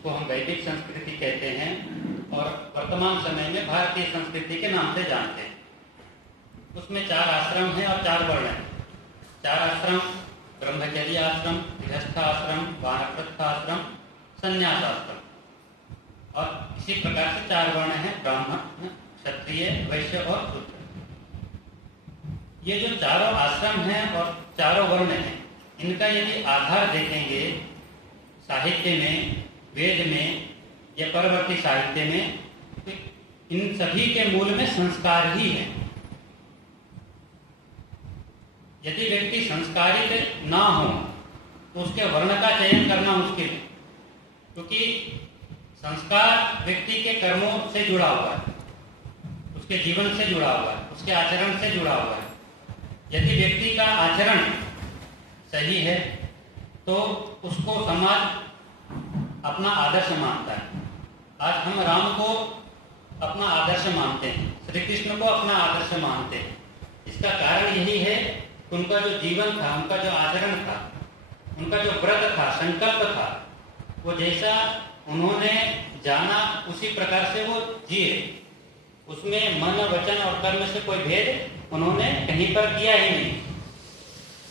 उसको हम वैदिक संस्कृति कहते हैं और वर्तमान समय में भारतीय संस्कृति के नाम से जानते हैं। उसमें 4 आश्रम हैं और 4 वर्ण हैं। 4 आश्रम ब्रह्मचर्य आश्रम, गृहस्थ आश्रम, वानप्रस्थ आश्रम, संन्यास आश्रम और इसी प्रकार से 4 वर्ण हैं, ब्राह्मण, क्षत्रिय, वैश्य और शूद्र। ये जो चारों आश्रम हैं और चारों वर्ण हैं, इनका यदि आधार देखेंगे साहित्य में, वेद में या परवर्ती साहित्य में, तो इन सभी के मूल में संस्कार ही है। यदि व्यक्ति संस्कारित ना हो तो उसके वर्ण का चयन करना मुश्किल है, क्योंकि संस्कार व्यक्ति के कर्मों से जुड़ा हुआ है, उसके जीवन से जुड़ा हुआ है, उसके आचरण से जुड़ा हुआ है। यदि व्यक्ति का आचरण सही है तो उसको समाज अपना आदर्श मानता है। आज हम राम को अपना आदर्श मानते हैं, श्री कृष्ण को अपना आदर्श मानते हैं। इसका कारण यही है कि उनका जो जीवन था, उनका जो आचरण था, उनका जो व्रत था, संकल्प था, वो जैसा उन्होंने जाना उसी प्रकार से वो जिए। उसमें मन, वचन और कर्म से कोई भेद उन्होंने कहीं पर किया ही नहीं।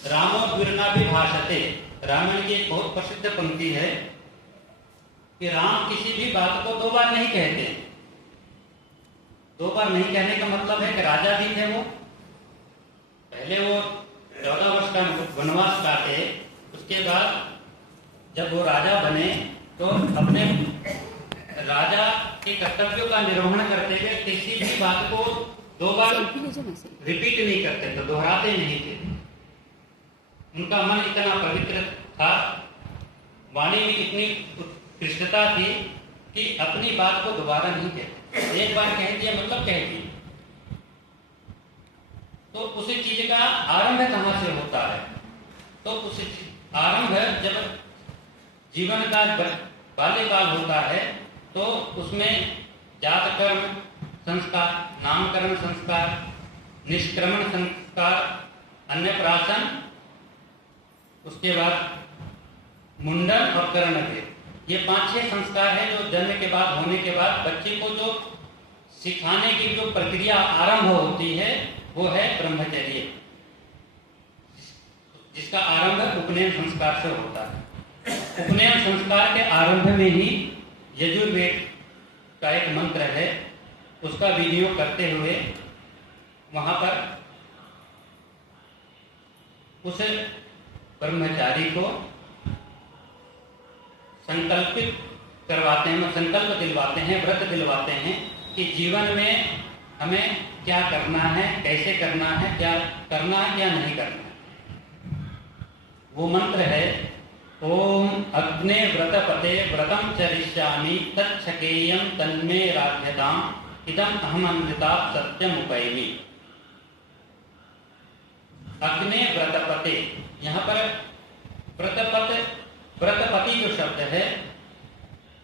रामो द्विर्नाभि भाषते, रामायण की एक बहुत प्रसिद्ध पंक्ति है कि राम किसी भी बात को 2 बार नहीं कहते। 2 बार नहीं कहने का मतलब है कि राजा भी थे वो, पहले वो 14 वर्ष का वनवास काटे, उसके बाद जब वो राजा बने तो अपने राजा के कर्तव्यों का निर्वहन करते हुए किसी भी बात को 2 बार रिपीट नहीं करते थे, दोहराते नहीं थे। उनका मन इतना पवित्र था, वाणी में इतनी उत्कृष्टता थी कि अपनी बात को दोबारा नहीं कहते। एक बार कह दिया मतलब कह दिया। तो उसी चीज का आरंभ कहाँ से होता है? तो उस आरंभ जब जीवन का बाल्यकाल होता है तो उसमें जात कर्म संस्कार, नामकरण संस्कार, निष्क्रमण संस्कार, अन्नप्राशन, उसके बाद मुंडन और कर्णभेद, ये 5-6 संस्कार है जो जन्म के बाद होने के बाद बच्चे को जो सिखाने की जो प्रक्रिया आरंभ होती है वो है ब्रह्मचर्य, जिसका आरंभ उपनयन संस्कार से होता है। उपनयन संस्कार के आरंभ में ही यजुर्वेद का एक मंत्र है, उसका विनियोग करते हुए वहां पर उस ब्रह्मचारी को संकल्पित करवाते हैं, संकल्प दिलवाते हैं, व्रत दिलवाते हैं कि जीवन में हमें क्या करना है, कैसे करना है, क्या करना है, क्या नहीं करना है। वो मंत्र है ओम अग्ने व्रतपते व्रतम चरिष्यामि तच्छकेयं तन्मे राध्यताम् इदम अहममृता सत्यमुपैमि। अग्ने व्रतपते, यहाँ पर व्रतपति जो शब्द है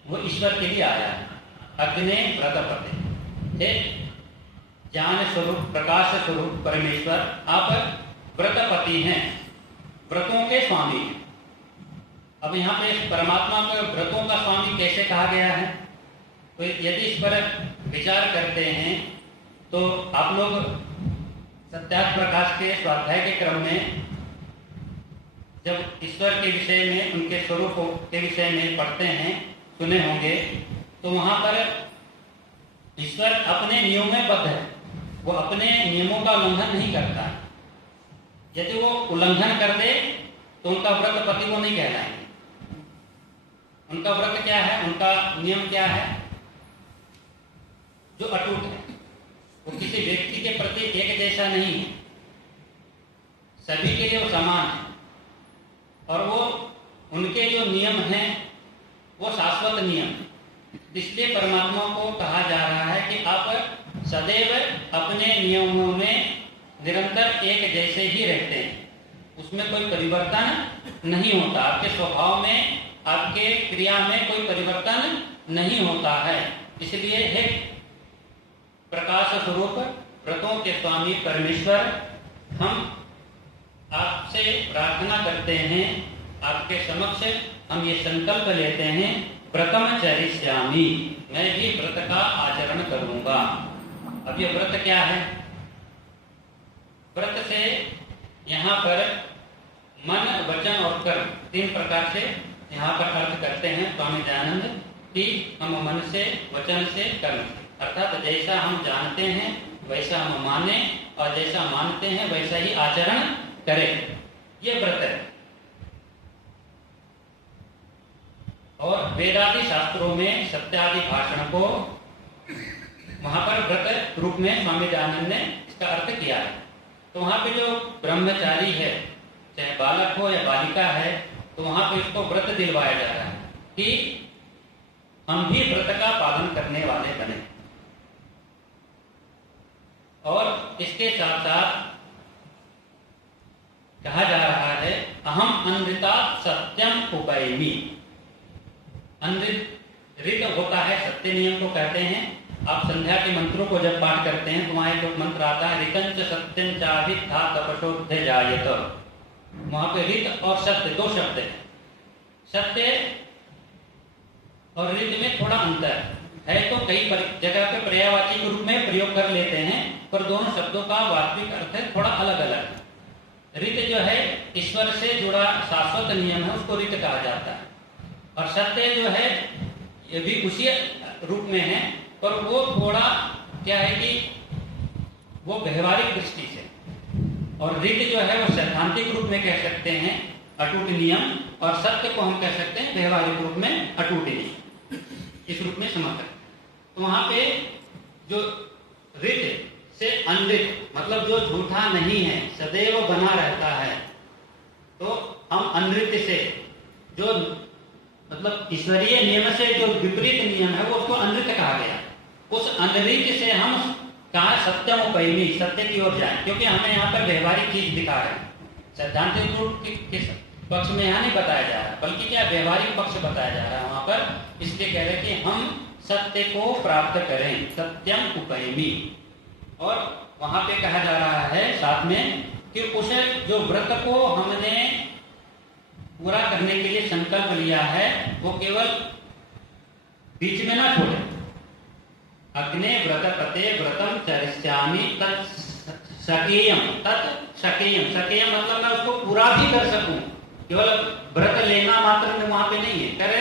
वो ईश्वर के लिए आया है। अग्ने व्रतपते, ज्ञान स्वरूप, प्रकाश स्वरूप परमेश्वर आप व्रतपति हैं, व्रतों के स्वामी हैं। अब यहाँ पे परमात्मा को व्रतों का स्वामी कैसे कहा गया है? तो यदि इस पर विचार करते हैं तो आप लोग सत्याग्रह प्रकाश के स्वाध्याय के क्रम में जब ईश्वर के विषय में, उनके स्वरूप के विषय में पढ़ते हैं, सुने होंगे, तो वहां पर ईश्वर अपने नियमों में बद्ध है, वो अपने नियमों का उल्लंघन नहीं करता। यदि वो उल्लंघन कर दे तो उनका व्रत पति को नहीं कहलाएंगे। उनका व्रत क्या है, उनका नियम क्या है? जो अटूट है, वो किसी व्यक्ति के प्रति एक जैसा नहीं है, सभी के लिए वो समान है, और वो उनके जो नियम हैं वो शाश्वत नियम है। इसलिए परमात्मा को कहा जा रहा है कि आप सदैव अपने नियमों में निरंतर एक जैसे ही रहते हैं, उसमें कोई परिवर्तन नहीं होता। आपके स्वभाव में, आपके क्रिया में कोई परिवर्तन नहीं होता है। इसलिए हे प्रकाश स्वरूप व्रतों के स्वामी परमेश्वर, हम आपसे प्रार्थना करते हैं, आपके समक्ष हम ये संकल्प लेते हैं, व्रतम चरिष्यामि, मैं भी व्रत का आचरण करूंगा। अब ये व्रत क्या है? व्रत से यहाँ पर मन, वचन और कर्म 3 प्रकार से यहाँ पर अर्थ करते हैं स्वामी दयानंद कि हम मन से, वचन से, कर्म से, अर्थात जैसा हम जानते हैं वैसा हम माने और जैसा मानते हैं वैसा ही आचरण करें, ये व्रत है। और वेदादि शास्त्रों में सत्यादि भाषण को वहां पर व्रत रूप में स्वामी दयानंद ने इसका अर्थ किया है। तो वहां पे जो ब्रह्मचारी है, चाहे बालक हो या बालिका है, तो वहां पे उसको व्रत दिलवाया जा रहा है कि हम भी व्रत का पालन करने वाले बने। और इसके साथ साथ कहा जा रहा है अहम अनृता सत्यम उपैमि। ऋत होता है सत्य नियम को कहते हैं। आप संध्या के मंत्रों को जब पाठ करते हैं तो वहां एक मंत्र आता है ऋतंच सत्यम चाभिथा तपसोध्य जायत। वहां पे ऋत और सत्य 2 शब्द हैं। सत्य और ऋत में थोड़ा अंतर है, तो कई जगह पे पर्यायवाची के रूप में प्रयोग कर लेते हैं, पर दोनों शब्दों का वास्तविक अर्थ थोड़ा अलग अलग है। ऋत जो है ईश्वर से जुड़ा शाश्वत नियम है, उसको ऋत कहा जाता है। और सत्य जो है ये भी उसी रूप में है, पर वो थोड़ा क्या है कि वो व्यवहारिक दृष्टि से, और ऋत जो है वो सैद्धांतिक रूप में कह सकते हैं अटूट नियम, और सत्य को हम कह सकते हैं व्यवहारिक रूप में अटूट नियम, इस रूप में समझ सकते हैं। तो वहां पे जो ऋत से अनृत मतलब जो झूठा नहीं है, सदैव बना रहता है, तो हम अनृत से जो मतलब ईश्वरीय नियम से जो विपरीत नियम है वो उसको अनृत कहा गया। उस अनृत से हम कहा सत्यम उपैमि, सत्य की ओर जाए, क्योंकि हमें यहाँ पर व्यवहारिक चीज दिखा रहे हैं। सैद्धांतिक रूप किस पक्ष में यहाँ नहीं बताया जा रहा, बल्कि क्या व्यवहारिक पक्ष बताया जा रहा है वहां पर। इसलिए कह रहे कि हम सत्य को प्राप्त करें, सत्यम उपैमि। और वहां पे कहा जा रहा है साथ में कि उस जो व्रत को हमने पूरा करने के लिए संकल्प लिया है वो केवल बीच में ना छोड़े। अग्ने व्रत पते व्रतम चरिष्यामि तत्सकेयम, तत्सकेयम, सकेयम मतलब मैं उसको पूरा भी कर सकूं, केवल व्रत लेना मात्र में वहां पे नहीं है। करे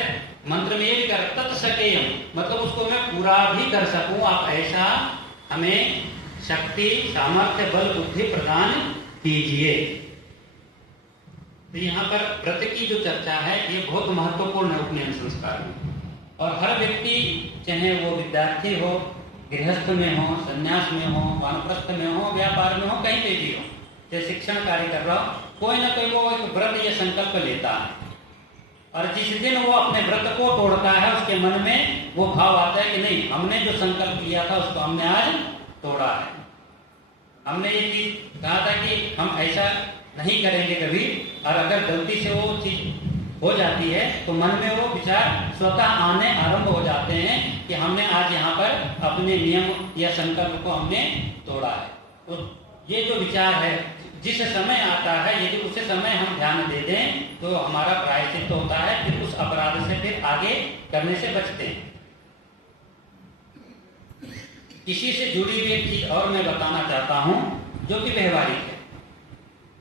मंत्र में ये भी कर तत्सकेयम मतलब उसको मैं पूरा भी कर सकूं, आप ऐसा हमें शक्ति, सामर्थ्य, बल, बुद्धि प्रदान कीजिए। तो यहाँ पर व्रत की जो चर्चा है ये बहुत महत्वपूर्ण है उपनयन संस्कार में। और हर व्यक्ति चाहे वो विद्यार्थी हो, गृहस्थ में हो, संन्यास में हो, वानप्रस्थ में हो, व्यापार में हो, कहीं पे भी हो, चाहे शिक्षण कार्य कर रहा हो, कोई ना कोई वो एक व्रत या संकल्प लेता है। और जिस दिन वो अपने व्रत को तोड़ता है उसके मन में वो भाव आता है कि नहीं, हमने जो संकल्प लिया था उसको हमने आज तोड़ा है। हमने ये चीज कहा था कि हम ऐसा नहीं करेंगे कभी, और अगर गलती से वो चीज हो जाती है तो मन में वो विचार स्वतः आने आरंभ हो जाते हैं कि हमने आज यहाँ पर अपने नियम या संकल्प को हमने तोड़ा है। तो ये जो विचार है जिस समय आता है, यदि उस समय हम ध्यान दे दें तो हमारा प्रायश्चित होता है, फिर उस अपराध से फिर आगे करने से बचते हैं। इसी से जुड़ी हुई एक चीज और मैं बताना चाहता हूं जो कि व्यवहारिक है।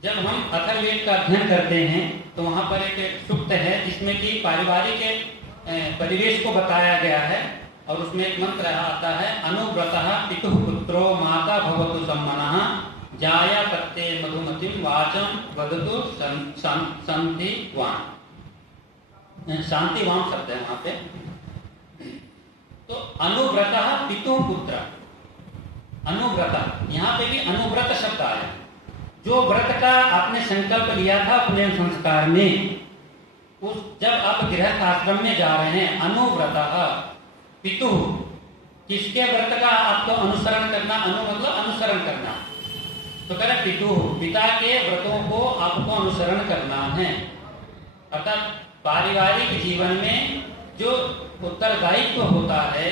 जब हम अथर्ववेद का अध्ययन करते हैं तो वहां पर एक सूक्त है जिसमें कि पारिवारिक परिवेश को बताया गया है, और उसमें एक मंत्र आता है अनुव्रतः पितुः पुत्रो माता भवतु सम्मनः जाया तत्ते मधुमतिम वाचम वदतु शांतिवान। शांतिवान शब्द है वहां पे। तो अनुव्रतः पितुः पुत्र, अनुव्रत, यहाँ पे भी अनुव्रत शब्द आया। जो व्रत का आपने संकल्प लिया था अपने संस्कार में, उस जब आप गृहस्थ आश्रम में जा रहे हैं, अनुव्रतः पितुः, किसके व्रत का आपको अनुसरण करना, अनु मतलब अनुसरण करना, तो कह रहे पितुः, पिता के व्रतों को आपको अनुसरण करना है। अर्थात पारिवारिक जीवन में जो उत्तरदायित्व होता है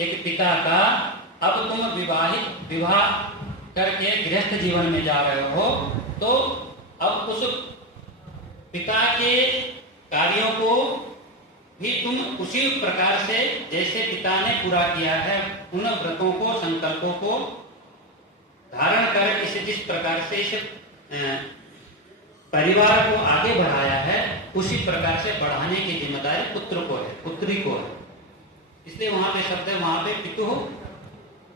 एक पिता का, अब तुम विवाह करके गृहस्थ जीवन में जा रहे हो, तो अब उस पिता के कार्यों को भी तुम उसी प्रकार से जैसे पिता ने पूरा किया है, उन व्रतों को, संकल्पों को धारण कर इसे जिस प्रकार से इस परिवार को आगे बढ़ाया है, उसी प्रकार से बढ़ाने की जिम्मेदारी पुत्र को है, पुत्री को है। इसलिए वहां पे शब्द है, वहां पे पितुः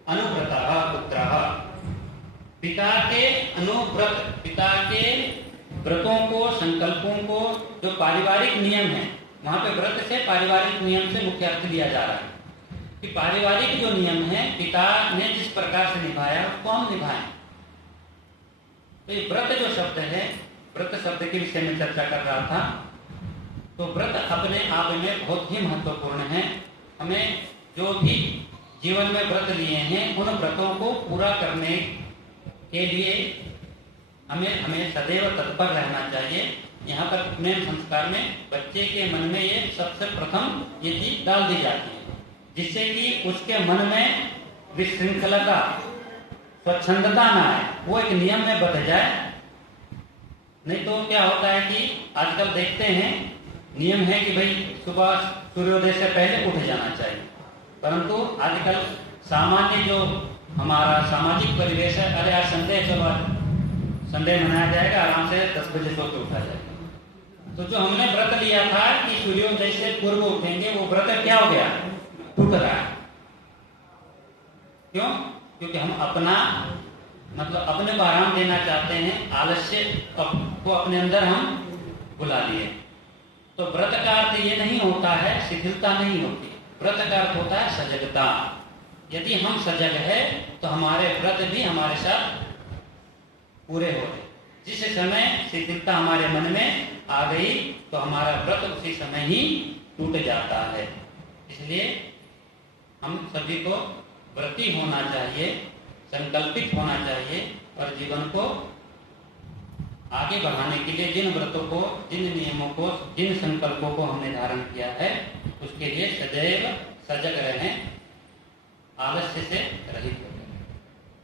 अनुव्रतः पुत्रः, पिता के अनुव्रत, पिता के व्रतों को, संकल्पों को, जो पारिवारिक नियम है, वहां पे व्रत से पारिवारिक नियम से मुख्य अर्थ लिया जा रहा है कि पारिवारिक जो नियम है पिता ने जिस प्रकार से निभाया उसको हम निभाएं। तो ये व्रत जो शब्द है, व्रत शब्द के विषय में चर्चा कर रहा था। तो व्रत अपने आप में बहुत ही महत्वपूर्ण है। हमें जो भी जीवन में व्रत लिए हैं, उन व्रतों को पूरा करने के लिए हमें सदैव तत्पर रहना चाहिए। यहाँ पर उपनयन संस्कार में बच्चे के मन में ये सबसे प्रथम ये चीज डाल दी जाती है, जिससे कि उसके मन में विशृंखलता, स्वच्छंदता ना आए, वो एक नियम में बंध जाए। नहीं तो क्या होता है कि आजकल देखते हैं नियम है कि भाई सुबह सूर्योदय से पहले उठ जाना चाहिए, परंतु आजकल सामान्य जो हमारा सामाजिक परिवेश है, अरे आज संडे मनाया जाएगा, आराम से 10 बजे सो के उठा जाएगा। तो जो हमने व्रत लिया था कि सूर्योदय से पूर्व उठेंगे, वो व्रत क्या हो गया, टूट रहा है। क्यों? क्योंकि हम अपना अपने को आराम देना चाहते हैं, आलस्य को अपने अंदर हम बुला लिए। तो व्रत का अर्थ ये नहीं होता है शिथिलता नहीं होती, व्रत का अर्थ होता है सजगता। यदि हम सजग है तो हमारे व्रत भी हमारे साथ पूरे हो गए। जिस समय शिथिलता हमारे मन में आ गई तो हमारा व्रत उसी समय ही टूट जाता है। इसलिए हम सभी को व्रती होना चाहिए, संकल्पित होना चाहिए और जीवन को आगे बढ़ाने के लिए जिन व्रतों को, जिन नियमों को, जिन संकल्पों को हमने धारण किया है, उसके लिए सदैव सजग रहें, आलस्य से